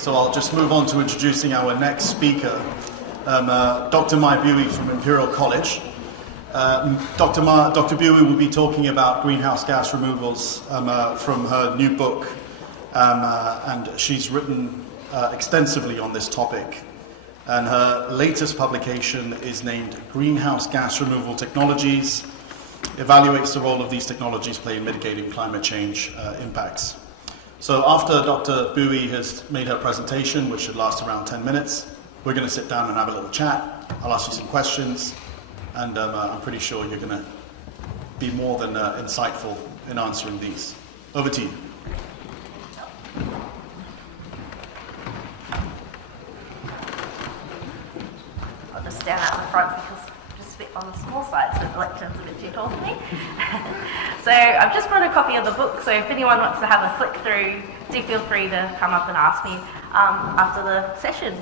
So I'll just move on to introducing our next speaker, Dr. Mai Bui from Imperial College. Dr. Bui will be talking about greenhouse gas removals from her new book, and she's written extensively on this topic. And her latest publication is named Greenhouse Gas Removal Technologies, evaluates the role of these technologies play in mitigating climate change impacts. So after Dr. Bui has made her presentation, which should last around 10 minutes, we're going to sit down and have a little chat. I'll ask you some questions, and I'm pretty sure you're going to be more than insightful in answering these. Over to you. I'll just stand out in the front because I'm just a bit on the small side, so the lectern's a bit too tall for me. So I've just brought a copy of the book, so if anyone wants to have a flick through, do feel free to come up and ask me after the session.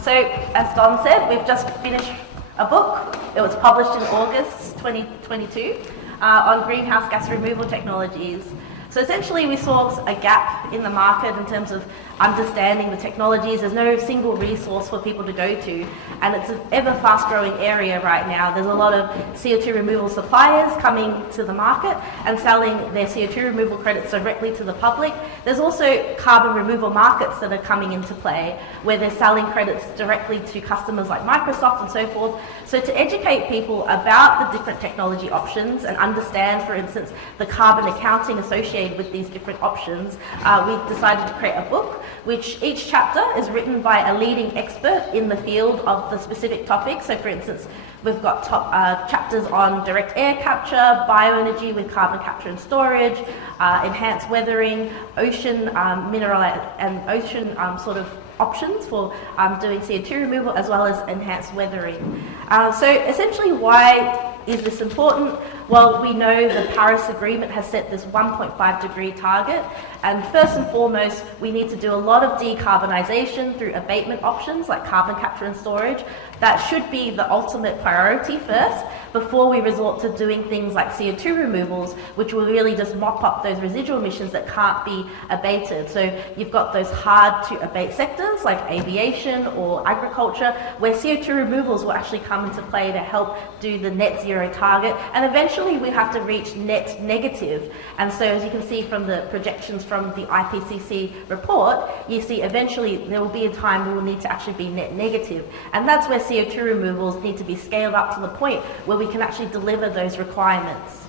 So as Dom said, we've just finished a book. It was published in August 2022 on greenhouse gas removal technologies. So essentially we saw a gap in the market in terms of understanding the technologies. There's no single resource for people to go to, and it's an ever fast growing area right now. There's a lot of CO2 removal suppliers coming to the market and selling their CO2 removal credits directly to the public. There's also carbon removal markets that are coming into play where they're selling credits directly to customers like Microsoft and so forth. So to educate people about the different technology options and understand, for instance, the carbon accounting associated with these different options, we decided to create a book which each chapter is written by a leading expert in the field of the specific topic. So for instance, we've got chapters on direct air capture, bioenergy with carbon capture and storage, enhanced weathering, ocean mineral and ocean sort of options for doing CO2 removal, as well as enhanced weathering. So essentially, why is this important? Well, we know the Paris Agreement has set this 1.5 degree target, and first and foremost, we need to do a lot of decarbonisation through abatement options like carbon capture and storage. That should be the ultimate priority first, before we resort to doing things like CO2 removals, which will really just mop up those residual emissions that can't be abated. So you've got those hard to abate sectors like aviation or agriculture, where CO2 removals will actually come into play to help do the net zero target, and eventually we have to reach net negative. And so as you can see from the projections from the IPCC report, you see eventually there will be a time we will need to actually be net negative, and that's where CO2 removals need to be scaled up to the point where we can actually deliver those requirements.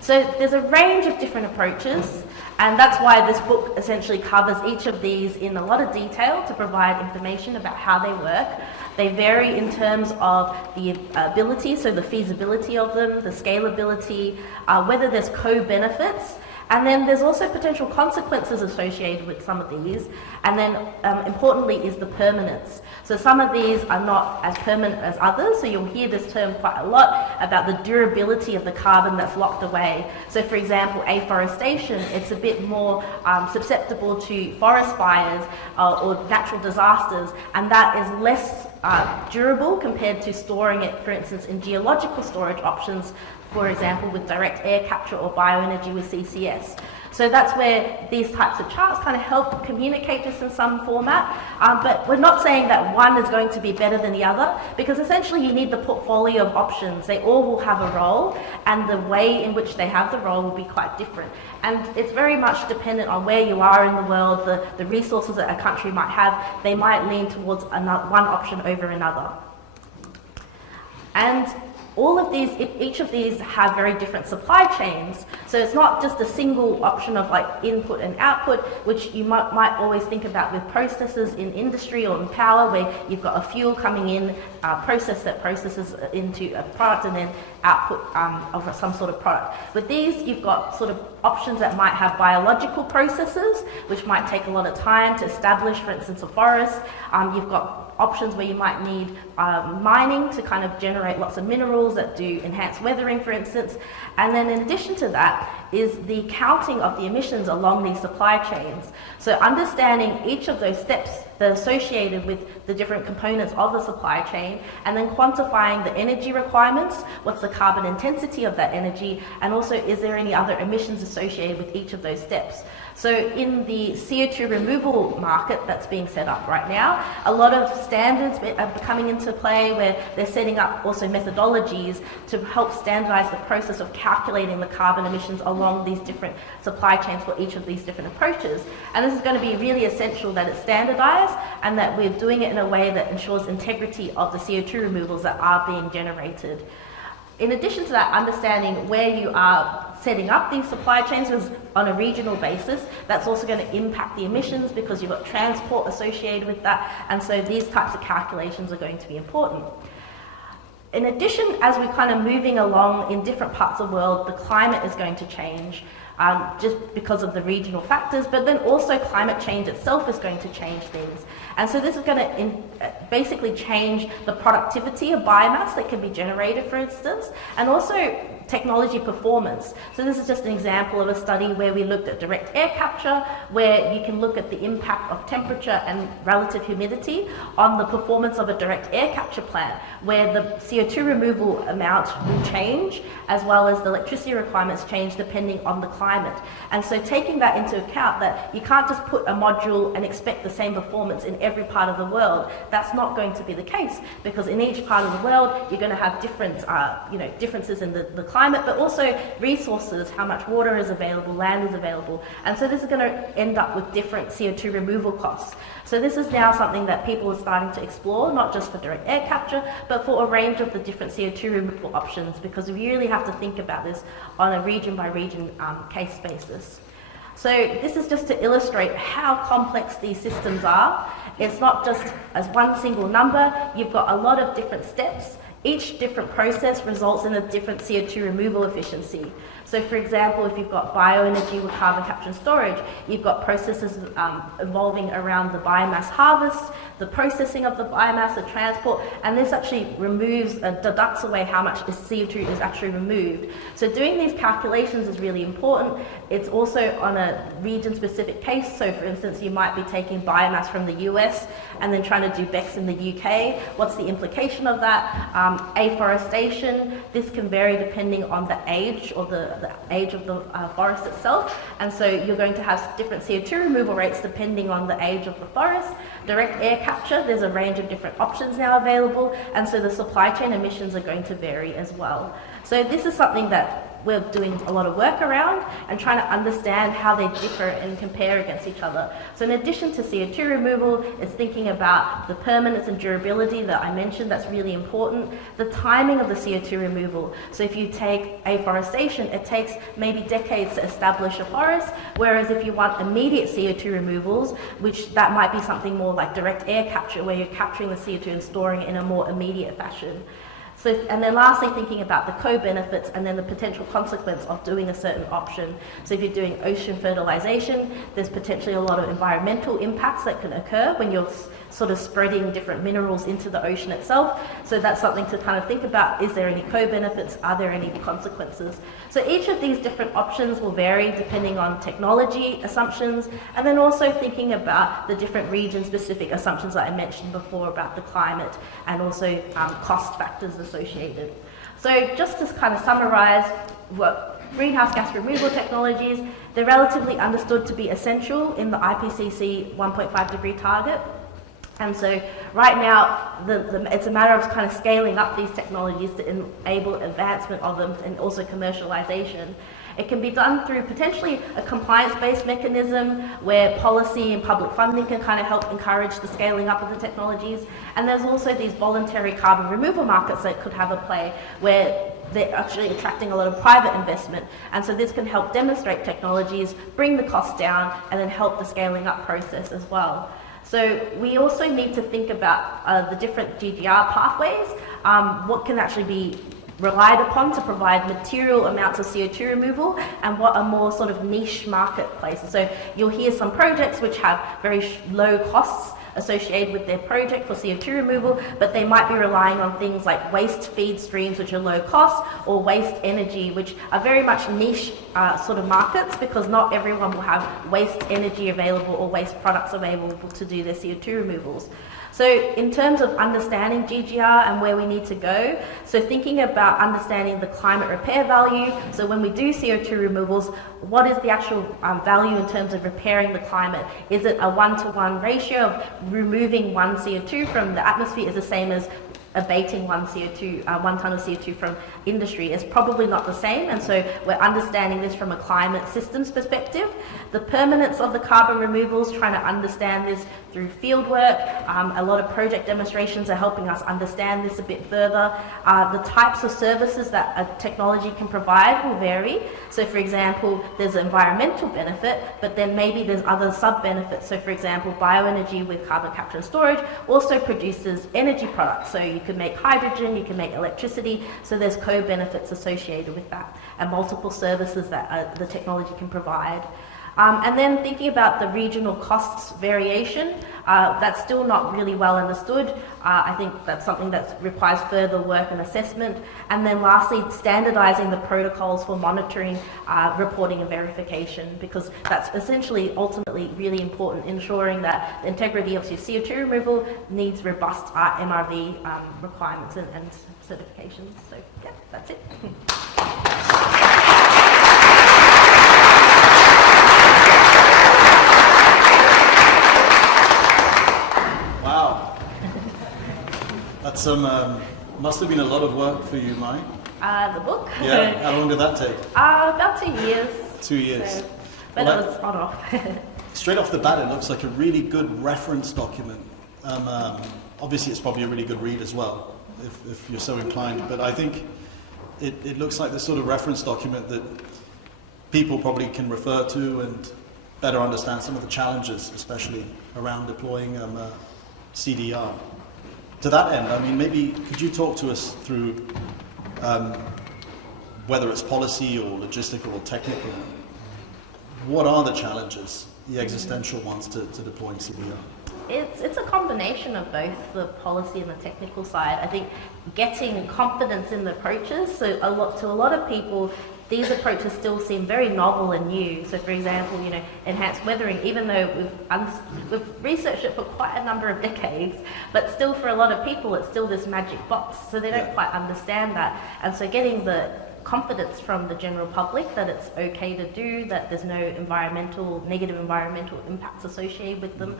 So there's a range of different approaches, and that's why this book essentially covers each of these in a lot of detail to provide information about how they work. They vary in terms of the ability, so the feasibility of them, the scalability, whether there's co-benefits, and then there's also potential consequences associated with some of these, and then importantly is the permanence. So some of these are not as permanent as others, so you'll hear this term quite a lot about the durability of the carbon that's locked away. So for example, afforestation, it's a bit more susceptible to forest fires or natural disasters, and that is less durable compared to storing it, for instance, in geological storage options, for example, with direct air capture or bioenergy with CCS. So that's where these types of charts kind of help communicate this in some format, but we're not saying that one is going to be better than the other, because essentially you need the portfolio of options. They all will have a role, and the way in which they have the role will be quite different. And it's very much dependent on where you are in the world, the resources that a country might have. They might lean towards one option over another. And all of these, each of these have very different supply chains. So it's not just a single option of like input and output, which you might always think about with processes in industry or in power, where you've got a fuel coming in, process that processes into a product, and then output of some sort of product. With these, you've got sort of options that might have biological processes, which might take a lot of time to establish, for instance, a forest. You've got options where you might need mining to kind of generate lots of minerals that do enhanced weathering, for instance. And then in addition to that is the counting of the emissions along these supply chains. So understanding each of those steps that are associated with the different components of the supply chain, and then quantifying the energy requirements, what's the carbon intensity of that energy, and also is there any other emissions associated with each of those steps. So in the CO2 removal market that's being set up right now, a lot of standards are coming into play where they're setting up also methodologies to help standardize the process of calculating the carbon emissions along these different supply chains for each of these different approaches. And this is going to be really essential that it's standardized and that we're doing it in a way that ensures integrity of the CO2 removals that are being generated. In addition to that, understanding where you are setting up these supply chains on a regional basis, that's also going to impact the emissions because you've got transport associated with that, and so these types of calculations are going to be important. In addition, as we're kind of moving along in different parts of the world, the climate is going to change just because of the regional factors, but then also climate change itself is going to change things. And so this is going to basically change the productivity of biomass that can be generated, for instance, and also technology performance. So this is just an example of a study where we looked at direct air capture, where you can look at the impact of temperature and relative humidity on the performance of a direct air capture plant, where the CO2 removal amount will change, as well as the electricity requirements change depending on the climate. And so taking that into account, that you can't just put a module and expect the same performance in every part of the world. That's not going to be the case, because in each part of the world, you're going to have different, differences in the climate, but also resources, how much water is available, land is available. And so this is going to end up with different CO2 removal costs. So this is now something that people are starting to explore, not just for direct air capture, but for a range of the different CO2 removal options, because we really have to think about this on a region by region case basis. So this is just to illustrate how complex these systems are. It's not just as one single number, you've got a lot of different steps. Each different process results in a different CO2 removal efficiency. So for example, if you've got bioenergy with carbon capture and storage, you've got processes evolving around the biomass harvest, the processing of the biomass, the transport, and this actually deducts away how much CO2 is actually removed. So doing these calculations is really important. It's also on a region-specific case. So for instance, you might be taking biomass from the US and then trying to do BECCS in the UK. What's the implication of that? Afforestation, this can vary depending on the age or the age of the forest itself, and so you're going to have different CO2 removal rates depending on the age of the forest. Direct air capture, there's a range of different options now available, and so the supply chain emissions are going to vary as well. So this is something that we're doing a lot of work around and trying to understand how they differ and compare against each other. So in addition to CO2 removal, it's thinking about the permanence and durability that I mentioned, that's really important. The timing of the CO2 removal. So if you take afforestation, it takes maybe decades to establish a forest, whereas if you want immediate CO2 removals, which that might be something more like direct air capture, where you're capturing the CO2 and storing it in a more immediate fashion. So, and then lastly, thinking about the co-benefits and then the potential consequence of doing a certain option. So if you're doing ocean fertilization, there's potentially a lot of environmental impacts that can occur when you're sort of spreading different minerals into the ocean itself. So that's something to kind of think about. Is there any co-benefits? Are there any consequences? So each of these different options will vary depending on technology assumptions, and then also thinking about the different region-specific assumptions that I mentioned before about the climate and also cost factors associated. So just to kind of summarize, what greenhouse gas removal technologies, they're relatively understood to be essential in the IPCC 1.5 degree target. And so right now, it's a matter of kind of scaling up these technologies to enable advancement of them and also commercialization. It can be done through potentially a compliance-based mechanism where policy and public funding can kind of help encourage the scaling up of the technologies. And there's also these voluntary carbon removal markets that could have a play where they're actually attracting a lot of private investment. And so this can help demonstrate technologies, bring the cost down, and then help the scaling up process as well. So we also need to think about the different GGR pathways, what can actually be relied upon to provide material amounts of CO2 removal, and what are more sort of niche marketplaces. So you'll hear some projects which have very low costs associated with their project for CO2 removal, but they might be relying on things like waste feed streams, which are low cost, or waste energy, which are very much niche sort of markets, because not everyone will have waste energy available or waste products available to do their CO2 removals. So in terms of understanding GGR and where we need to go, so thinking about understanding the climate repair value, so when we do CO2 removals, what is the actual value in terms of repairing the climate? Is it a 1-to-1 ratio of removing 1 CO2 from the atmosphere is the same as abating 1 ton of CO2 from industry? Is probably not the same, and so we're understanding this from a climate systems perspective. The permanence of the carbon removals, trying to understand this through field work. A lot of project demonstrations are helping us understand this a bit further. The types of services that a technology can provide will vary. So for example, there's an environmental benefit, but then maybe there's other sub-benefits. So for example, bioenergy with carbon capture and storage also produces energy products. So you can make hydrogen, you can make electricity, so there's co-benefits associated with that, and multiple services that the technology can provide. And then thinking about the regional costs variation, that's still not really well understood. I think that's something that requires further work and assessment. And then lastly, standardizing the protocols for monitoring, reporting and verification, because that's essentially ultimately really important, ensuring that the integrity of your CO2 removal needs robust MRV requirements and certifications. So yeah, that's it. That's must have been a lot of work for you, Mai. The book? Yeah, how long did that take? About 2 years. 2 years. So, but it was on off. Straight off the bat, it looks like a really good reference document. Obviously, it's probably a really good read as well, if you're so inclined. But I think it looks like the sort of reference document that people probably can refer to and better understand some of the challenges, especially around deploying CDR. To that end, I mean, maybe could you talk to us through whether it's policy or logistical or technical, what are the challenges, the existential ones to deploying CDR? It's a combination of both the policy and the technical side. I think getting confidence in the approaches, so to a lot of people, these approaches still seem very novel and new. So for example, enhanced weathering, even though we've researched it for quite a number of decades, but still for a lot of people, it's still this magic box. So they don't quite understand that. And so getting the confidence from the general public that it's okay to do, that there's no negative environmental impacts associated with them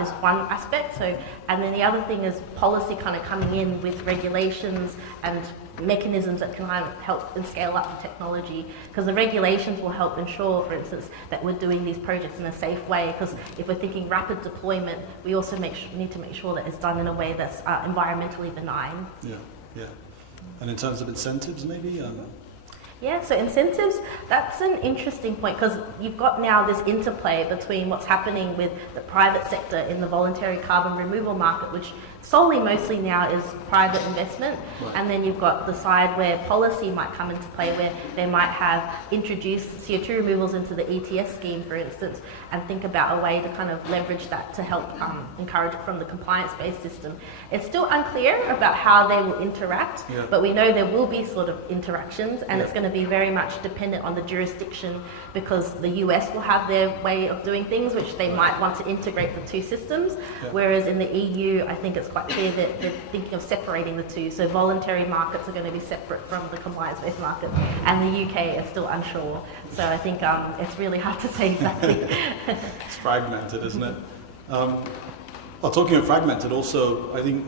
is one aspect. So, and then the other thing is policy kind of coming in with regulations and mechanisms that can kind of help and scale up the technology, because the regulations will help ensure, for instance, that we're doing these projects in a safe way, because if we're thinking rapid deployment, we also need to make sure that it's done in a way that's environmentally benign. Yeah. And in terms of incentives, maybe? Yeah, so incentives, that's an interesting point, because you've got now this interplay between what's happening with the private sector in the voluntary carbon removal market, which solely mostly now is private investment, right. And then you've got the side where policy might come into play, where they might have introduced CO2 removals into the ETS scheme, for instance, and think about a way to kind of leverage that to help encourage it from the compliance-based system. It's still unclear about how they will interact, but we know there will be sort of interactions, and it's going to be very much dependent on the jurisdiction, because the US will have their way of doing things, which they might want to integrate the two systems, whereas in the EU, I think it's quite clear that they're thinking of separating the two. So voluntary markets are going to be separate from the compliance-based market, and the UK is still unsure. So I think it's really hard to say exactly. It's fragmented, isn't it? Well, talking of fragmented, also, I think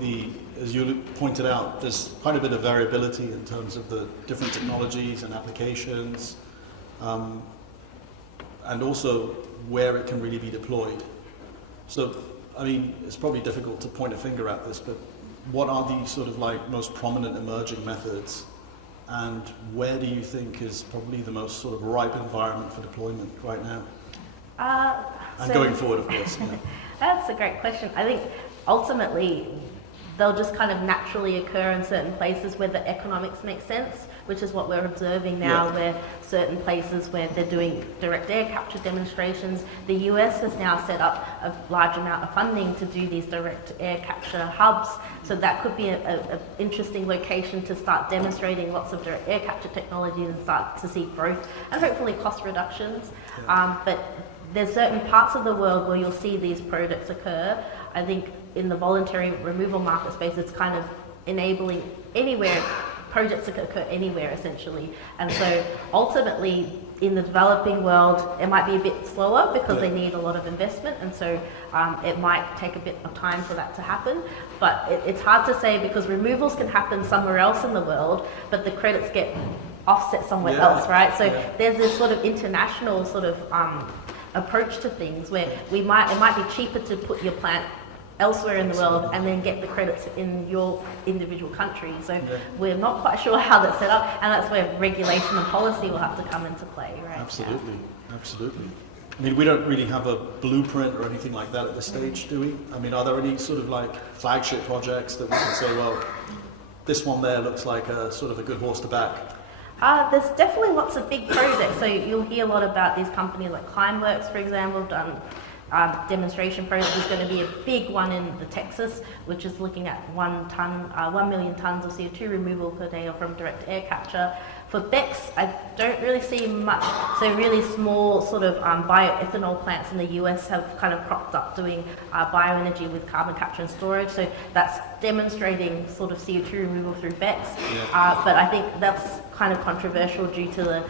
as you pointed out, there's quite a bit of variability in terms of the different technologies and applications, and also where it can really be deployed. So, I mean, it's probably difficult to point a finger at this, but what are the sort of like most prominent emerging methods, and where do you think is probably the most sort of ripe environment for deployment right now? And going forward, of course. That's a great question. I think ultimately they'll just kind of naturally occur in certain places where the economics make sense, which is what we're observing now, where certain places where they're doing direct air capture demonstrations. The US has now set up a large amount of funding to do these direct air capture hubs, so that could be an interesting location to start demonstrating lots of direct air capture technology and start to see growth and hopefully cost reductions. But there's certain parts of the world where you'll see these projects occur. I think in the voluntary removal market space, it's kind of enabling anywhere, projects that occur anywhere essentially. And so ultimately in the developing world, it might be a bit slower because they need a lot of investment, and so it might take a bit of time for that to happen. But it's hard to say because removals can happen somewhere else in the world, but the credits get offset somewhere else, right? So there's this sort of international sort of approach to things where it might be cheaper to put your plant elsewhere in the world and then get the credits in your individual country. So we're not quite sure how that's set up, and that's where regulation and policy will have to come into play, right? Absolutely, absolutely. I mean, we don't really have a blueprint or anything like that at this stage, do we? I mean, are there any sort of like flagship projects that we can say, well, this one there looks like a sort of a good horse to back? There's definitely lots of big projects. So you'll hear a lot about these companies like Climeworks, for example, have done demonstration project. There's going to be a big one in the Texas, which is looking at 1 million tons of CO2 removal per day from direct air capture. For BECCS, I don't really see much. So really small sort of bioethanol plants in the US have kind of cropped up doing bioenergy with carbon capture and storage. So that's demonstrating sort of CO2 removal through BECCS. But I think that's kind of controversial due to the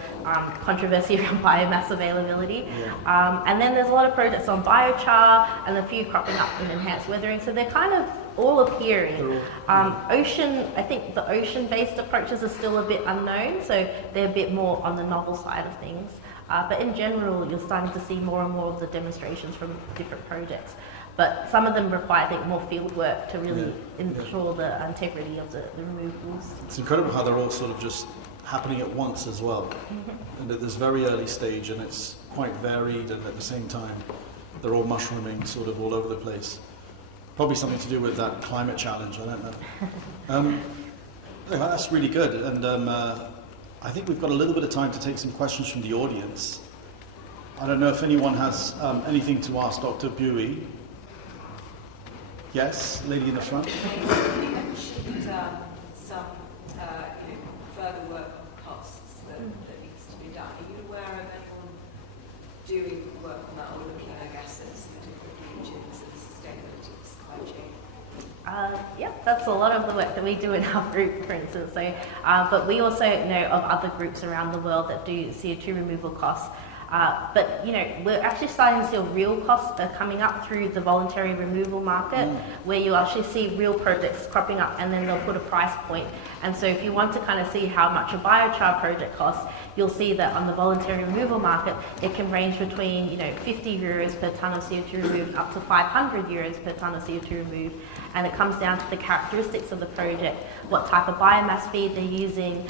controversy around biomass availability. And then there's a lot of projects on biochar and a few cropping up in enhanced weathering. So they're kind of all appearing. I think the ocean-based approaches are still a bit unknown, so they're a bit more on the novel side of things. But in general, you're starting to see more and more of the demonstrations from different projects. But some of them require, I think, more field work to really ensure the integrity of the removals. It's incredible how they're all sort of just happening at once as well. And at this very early stage, and it's quite varied, and at the same time, they're all mushrooming sort of all over the place. Probably something to do with that climate challenge, I don't know. That's really good, and I think we've got a little bit of time to take some questions from the audience. I don't know if anyone has anything to ask Dr. Buie. Yes, lady in the front. You mentioned some further work on costs that needs to be done. Are you aware of anyone doing work on that, or looking, I guess, at some different regions and sustainability of the supply chain? That's a lot of the work that we do in our group, for instance. So, but we also know of other groups around the world that do CO2 removal costs. But we're actually starting to see real costs coming up through the voluntary removal market, where you actually see real projects cropping up, and then they'll put a price point. And so if you want to kind of see how much a biochar project costs, you'll see that on the voluntary removal market, it can range between 50 euros per tonne of CO2 removed up to 500 euros per tonne of CO2 removed. And it comes down to the characteristics of the project, what type of biomass feed they're using,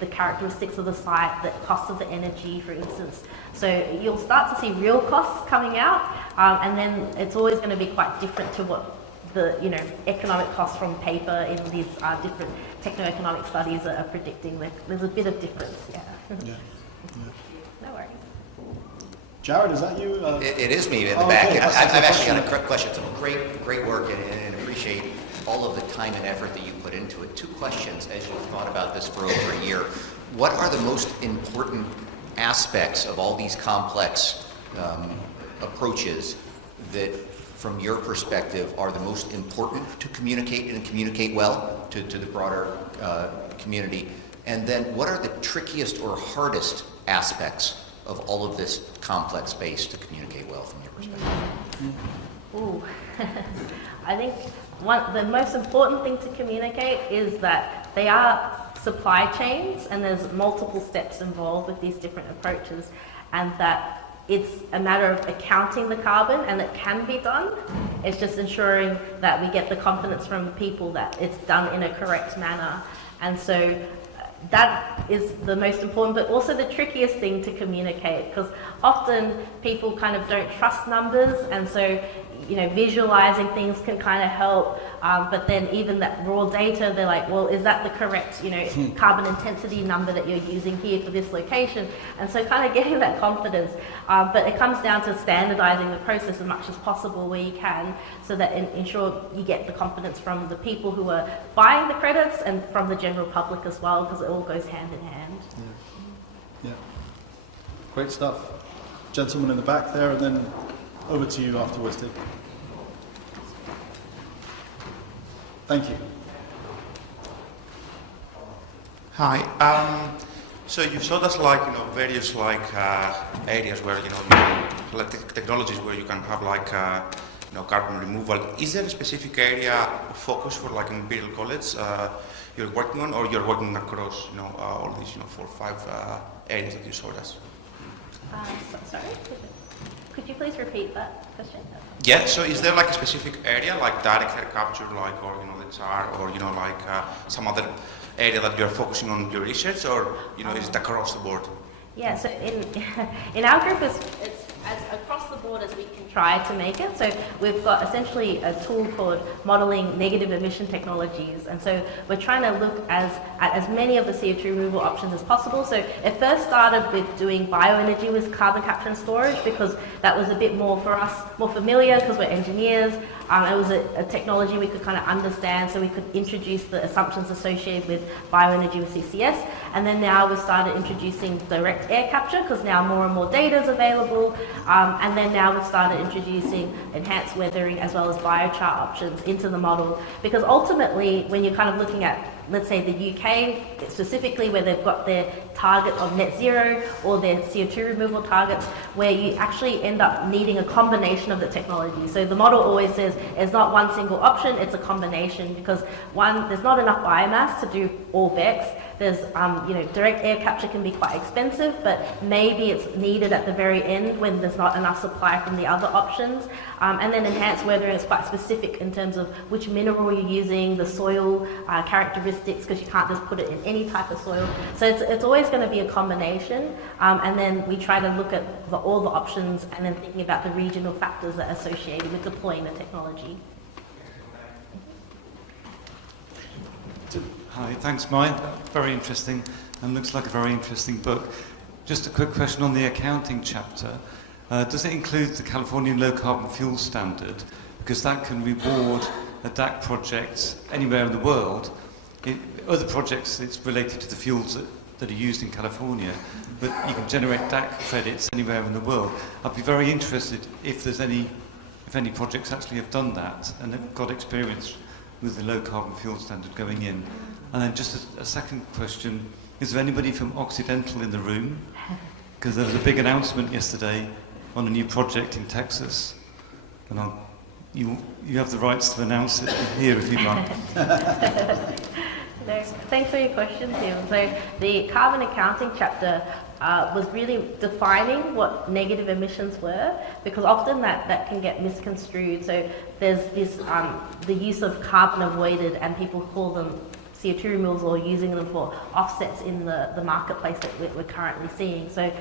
the characteristics of the site, the cost of the energy, for instance. So you'll start to see real costs coming out, and then it's always going to be quite different to what the economic costs from paper in these different techno-economic studies are predicting. There's a bit of difference. No worries. Jared, is that you? It is me in the back. Okay. I've actually got a question. Some great work, and appreciate all of the time and effort that you put into it. 2 questions as you've thought about this for over a year. What are the most important aspects of all these complex approaches that, from your perspective, are the most important to communicate and communicate well to the broader community? And then what are the trickiest or hardest aspects of all of this complex space to communicate well from your perspective? Ooh. I think the most important thing to communicate is that they are supply chains, and there's multiple steps involved with these different approaches, and that it's a matter of accounting the carbon, and it can be done. It's just ensuring that we get the confidence from people that it's done in a correct manner. And so that is the most important, but also the trickiest thing to communicate, because often people kind of don't trust numbers, and so visualizing things can kind of help, but then even that raw data, they're like, well, is that the correct carbon intensity number that you're using here for this location? And so kind of getting that confidence, but it comes down to standardizing the process as much as possible where you can, so that ensure you get the confidence from the people who are buying the credits and from the general public as well, because it all goes hand in hand. Yeah. Great stuff. Gentleman in the back there, and then over to you afterwards, Dick. Thank you. Hi. So you've showed us various areas where technologies where you can have carbon removal. Is there a specific area of focus for Imperial College you're working on, or you're working across all these 4 or 5 areas that you showed us? Sorry, could you please repeat that question? Yeah. So is there a specific area like direct air capture, or the char, or some other area that you're focusing on your research, or is it across the board? Yeah. So in our group, it's as across the board as we can try to make it. So we've got essentially a tool called modeling negative emission technologies, and so we're trying to look at as many of the CO2 removal options as possible. So it first started with doing bioenergy with carbon capture and storage, because that was a bit more for us, more familiar, because we're engineers. It was a technology we could kind of understand, so we could introduce the assumptions associated with bioenergy with CCS. And then now we've started introducing direct air capture, because now more and more data is available. And then now we've started introducing enhanced weathering as well as biochar options into the model, because ultimately when you're kind of looking at, let's say, the UK specifically, where they've got their target of net zero or their CO2 removal targets, where you actually end up needing a combination of the technology. So the model always says it's not one single option, it's a combination, because one, there's not enough biomass to do all BECCS. There's, direct air capture can be quite expensive, but maybe it's needed at the very end when there's not enough supply from the other options. And then enhanced weathering is quite specific in terms of which mineral you're using, the soil characteristics, because you can't just put it in any type of soil. So it's always going to be a combination. And then we try to look at all the options, and then thinking about the regional factors that are associated with deploying the technology. Hi, thanks, Mike. Very interesting, and looks like a very interesting book. Just a quick question on the accounting chapter. Does it include the California Low Carbon Fuel Standard? Because that can reward a DAC project anywhere in the world. Other projects, it's related to the fuels that are used in California, but you can generate DAC credits anywhere in the world. I'd be very interested if any projects actually have done that and have got experience with the low carbon fuel standard going in. And then just a second question, is there anybody from Occidental in the room? Because there was a big announcement yesterday on a new project in Texas, and you have the rights to announce it here if you like. No, thanks for your question, Tim. So the carbon accounting chapter was really defining what negative emissions were, because often that can get misconstrued. So there's this the use of carbon avoided, and people call them CO2 removals, or using them for offsets in the marketplace that we're currently seeing. So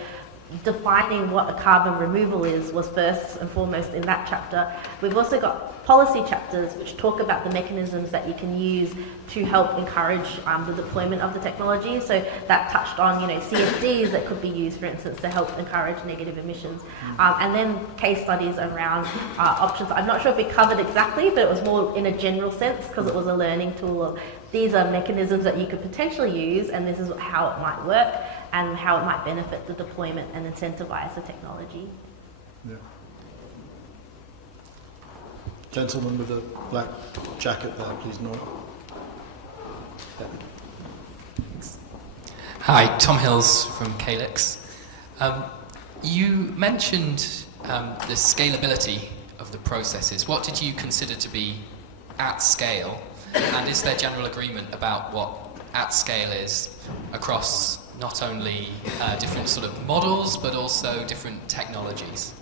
defining what a carbon removal is was first and foremost in that chapter. We've also got policy chapters which talk about the mechanisms that you can use to help encourage the deployment of the technology. So that touched on, CFDs that could be used, for instance, to help encourage negative emissions. And then case studies around options. I'm not sure if we covered exactly, but it was more in a general sense, because it was a learning tool of these are mechanisms that you could potentially use, and this is how it might work, and how it might benefit the deployment and incentivize the technology. Yeah. Gentleman with the black jacket there, please, Nora. Hi, Tom Hills from Calyx. You mentioned the scalability of the processes. What did you consider to be at scale? And is there general agreement about what at scale is across not only different sort of models, but also different technologies?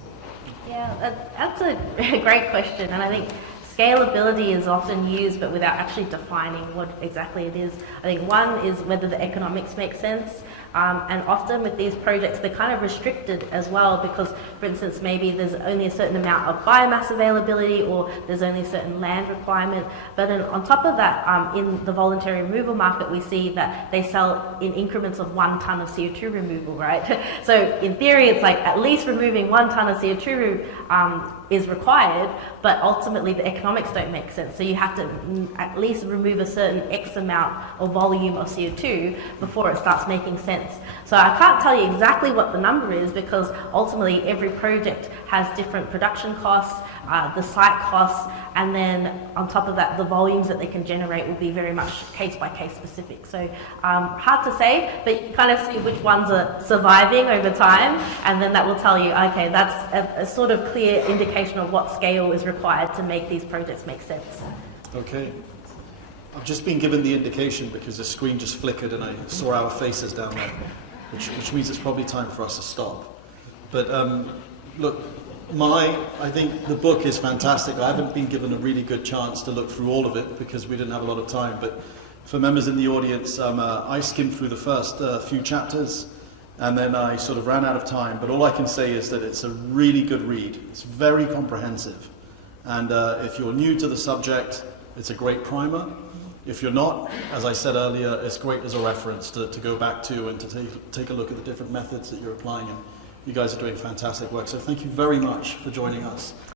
Yeah, that's a great question, and I think Scalability is often used, but without actually defining what exactly it is. I think one is whether the economics make sense. And often with these projects, they're kind of restricted as well because, for instance, maybe there's only a certain amount of biomass availability or there's only a certain land requirement. But then on top of that, in the voluntary removal market, we see that they sell in increments of 1 ton of CO2 removal, right? So in theory, it's like at least removing 1 ton of CO2 is required, but ultimately the economics don't make sense. So you have to at least remove a certain X amount or volume of CO2 before it starts making sense. So I can't tell you exactly what the number is because ultimately every project has different production costs, the site costs, and then on top of that, the volumes that they can generate will be very much case by case specific. So hard to say, but you kind of see which ones are surviving over time, and then that will tell you, okay, that's a sort of clear indication of what scale is required to make these projects make sense. Okay. I've just been given the indication because the screen just flickered and I saw our faces down there, which means it's probably time for us to stop. But look, I think the book is fantastic. I haven't been given a really good chance to look through all of it because we didn't have a lot of time. But for members in the audience, I skimmed through the first few chapters and then I sort of ran out of time. But all I can say is that it's a really good read. It's very comprehensive. And if you're new to the subject, it's a great primer. If you're not, as I said earlier, it's great as a reference to go back to and to take a look at the different methods that you're applying. And you guys are doing fantastic work. So thank you very much for joining us.